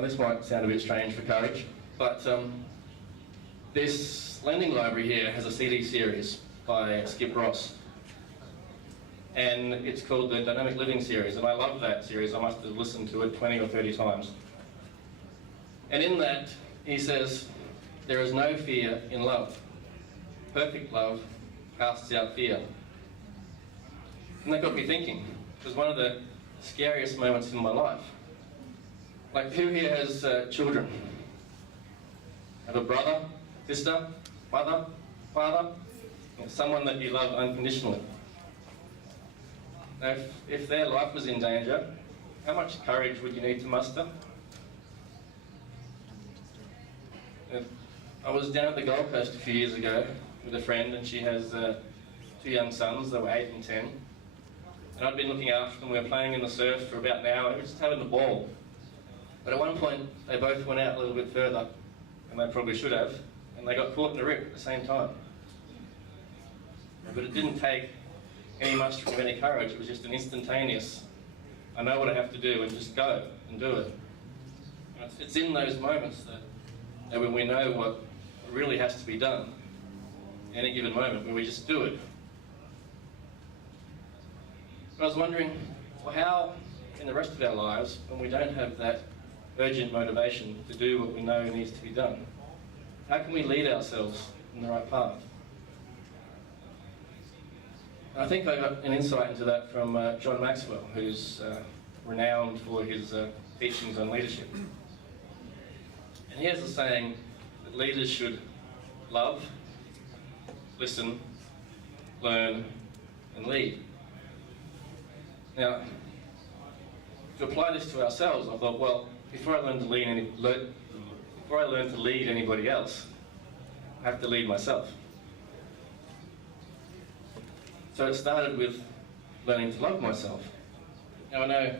Now this might sound a bit strange for courage, but this lending library here has a CD series by Skip Ross. And it's called the Dynamic Living series, and I love that series. I must have listened to it 20 or 30 times. And in that, he says, there is no fear in love. Perfect love casts out fear. And that got me thinking. It was one of the scariest moments in my life. Like, who here has children? Have a brother, sister, mother, father? Someone that you love unconditionally. Now, if their life was in danger, how much courage would you need to muster? I was down at the Gold Coast a few years ago with a friend, and she has 2 young sons. They were 8 and 10. And I'd been looking after them. We were playing in the surf for about an hour. We were just having the ball. But at one point, they both went out a little bit further, and they probably should have, and they got caught in the rip at the same time. But it didn't take any muster of any courage. It was just an instantaneous, I know what I have to do, and just go and do it. And it's in those moments that when we know what really has to be done, any given moment, where we just do it. But I was wondering, well, how in the rest of our lives, when we don't have that urgent motivation to do what we know needs to be done, how can we lead ourselves in the right path? And I think I got an insight into that from John Maxwell, who's renowned for his teachings on leadership. And he has a saying that leaders should love, listen, learn, and lead. Now, to apply this to ourselves, I thought, well, before I learn to lead anybody else, I have to lead myself. So it started with learning to love myself. Now I know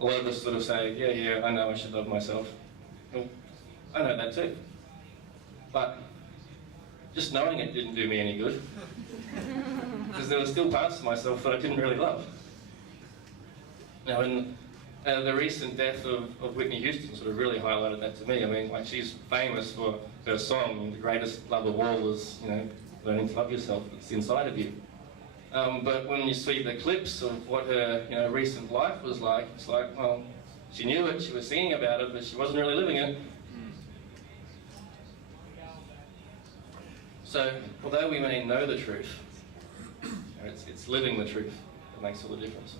a lot of us sort of say, yeah, I know I should love myself. Well, I know that too. But just knowing it didn't do me any good. Because there were still parts of myself that I didn't really love. Now in the recent death of Whitney Houston sort of really highlighted that to me. I mean, like, she's famous for her song, the greatest love of all was, learning to love yourself. It's inside of you. But when you see the clips of what her recent life was like, it's like, well, she knew it, she was singing about it, but she wasn't really living it. So, although we may know the truth, it's living the truth that makes all the difference.